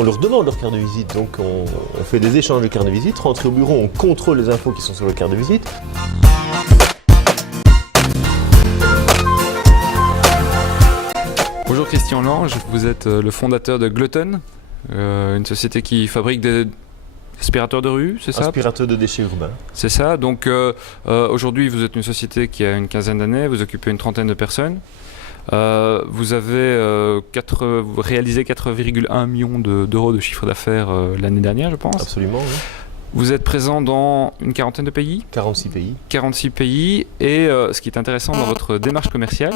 on leur demande leur carte de visite, donc on fait des échanges de cartes de visite. Rentré au bureau, on contrôle les infos qui sont sur la carte de visite. Bonjour Christian Lange, vous êtes le fondateur de Glutton, une société qui fabrique des aspirateurs de rue, c'est ça? Aspirateurs de déchets urbains. C'est ça, donc aujourd'hui vous êtes une société qui a une quinzaine d'années, vous occupez une trentaine de personnes. Vous avez réalisé 4,1 millions d'euros de chiffre d'affaires l'année dernière, je pense. Absolument, oui. Vous êtes présent dans une quarantaine de pays? 46 pays. 46 pays, et ce qui est intéressant dans votre démarche commerciale,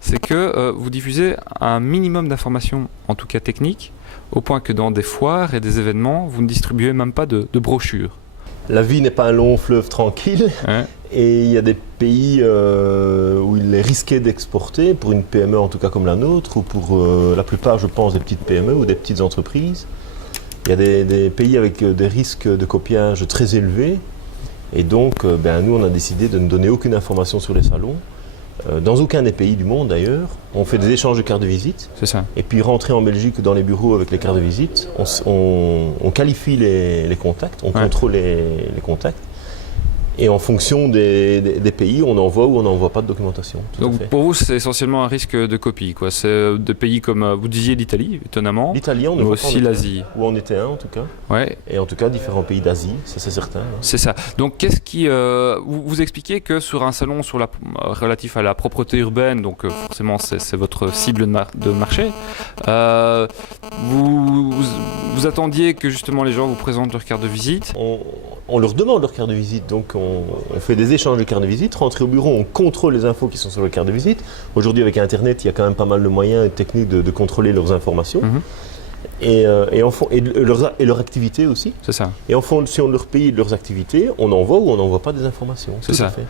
c'est que vous diffusez un minimum d'informations, en tout cas techniques, au point que dans des foires et des événements, vous ne distribuez même pas de brochures. La vie n'est pas un long fleuve tranquille, Ouais. et il y a des pays où il est risqué d'exporter, pour une PME en tout cas comme la nôtre, ou pour la plupart, je pense, des petites PME ou des petites entreprises. Il y a des pays avec des risques de copiage très élevés, et donc nous on a décidé de ne donner aucune information sur les salons, dans aucun des pays du monde d'ailleurs. On fait des échanges de cartes de visite, C'est ça. et puis rentrer en Belgique dans les bureaux avec les cartes de visite, on qualifie les contacts, on contrôle les contacts, et en fonction des pays, on envoie ou on n'envoie pas de documentation. Tout à Donc fait. pour vous, c'est essentiellement un risque de copie, quoi. C'est des pays comme, vous disiez l'Italie, étonnamment, L'Italie, on ne mais voit pas aussi en été, l'Asie. où on était un en tout cas, Ouais, et en tout cas différents pays d'Asie, ça c'est certain. Hein. c'est ça. Donc qu'est-ce qui... vous expliquez que sur un salon relatif à la propreté urbaine, donc forcément c'est votre cible de marché, vous attendiez que justement les gens vous présentent leur carte de visite. On leur demande leur carte de visite, donc on fait des échanges de cartes de visite. Rentré au bureau, on contrôle les infos qui sont sur la carte de visite. Aujourd'hui, avec Internet, il y a quand même pas mal de moyens et de techniques de contrôler leurs informations. Et leur activité aussi. C'est ça. Et en fonction de leur pays et de leurs activités, on envoie ou on n'envoie pas des informations. C'est Tout ça. à fait.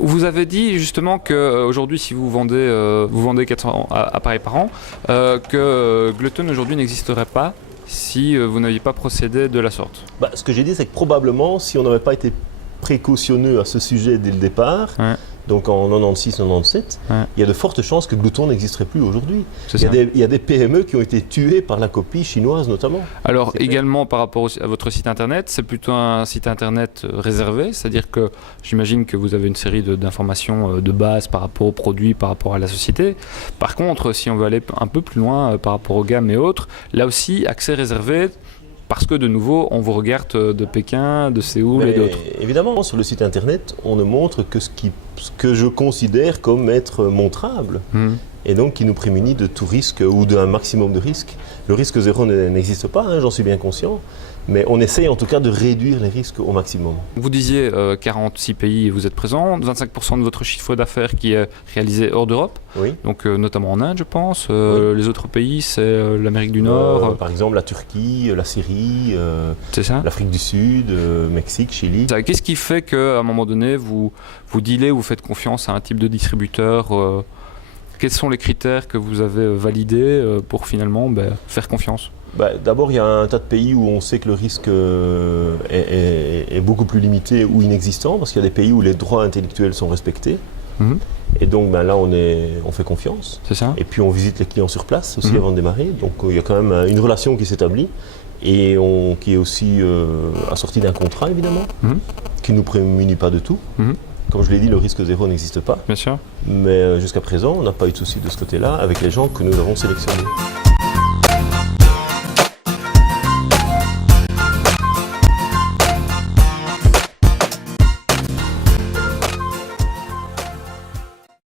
Vous avez dit justement qu'aujourd'hui, si vous vendez 400 appareils par an, que Glutton aujourd'hui n'existerait pas si vous n'aviez pas procédé de la sorte. Ce que j'ai dit, c'est que probablement, si on n'avait pas été précautionneux à ce sujet dès le départ, Ouais. donc en 96-97, Ouais. il y a de fortes chances que Glutton n'existerait plus aujourd'hui. C'est Il y, a ça. il y a des PME qui ont été tuées par la copie chinoise notamment. Alors C'est également par rapport à votre site internet, c'est plutôt un site internet réservé, c'est-à-dire que j'imagine que vous avez une série d'informations de base par rapport aux produits, par rapport à la société. Par contre, si on veut aller un peu plus loin par rapport aux gammes et autres, là aussi accès réservé, parce que de nouveau on vous regarde de Pékin, de Séoul et d'autres. Évidemment, sur le site internet, on ne montre que ce que je considère comme être montrable. Et donc qui nous prémunit de tout risque ou d'un maximum de risques. Le risque zéro n'existe pas, hein, j'en suis bien conscient, mais on essaye en tout cas de réduire les risques au maximum. Vous disiez 46 pays vous êtes présents, 25% de votre chiffre d'affaires qui est réalisé hors d'Europe, Oui. donc notamment en Inde je pense, Oui. les autres pays c'est l'Amérique du Nord, Par exemple la Turquie, la Syrie, c'est ça? l'Afrique du Sud, Mexique, Chili. Qu'est-ce qui fait qu'à un moment donné vous dealez, vous faites confiance à un type de distributeur quels sont les critères que vous avez validés pour finalement faire confiance? D'abord, il y a un tas de pays où on sait que le risque est beaucoup plus limité ou inexistant, parce qu'il y a des pays où les droits intellectuels sont respectés. Et donc là, on fait confiance. C'est ça? Et puis on visite les clients sur place aussi avant de démarrer. Donc il y a quand même une relation qui s'établit et qui est aussi assortie d'un contrat évidemment, qui ne nous prémunit pas de tout. Comme je l'ai dit, le risque zéro n'existe pas. Bien sûr. Mais jusqu'à présent, on n'a pas eu de souci de ce côté-là avec les gens que nous avons sélectionnés.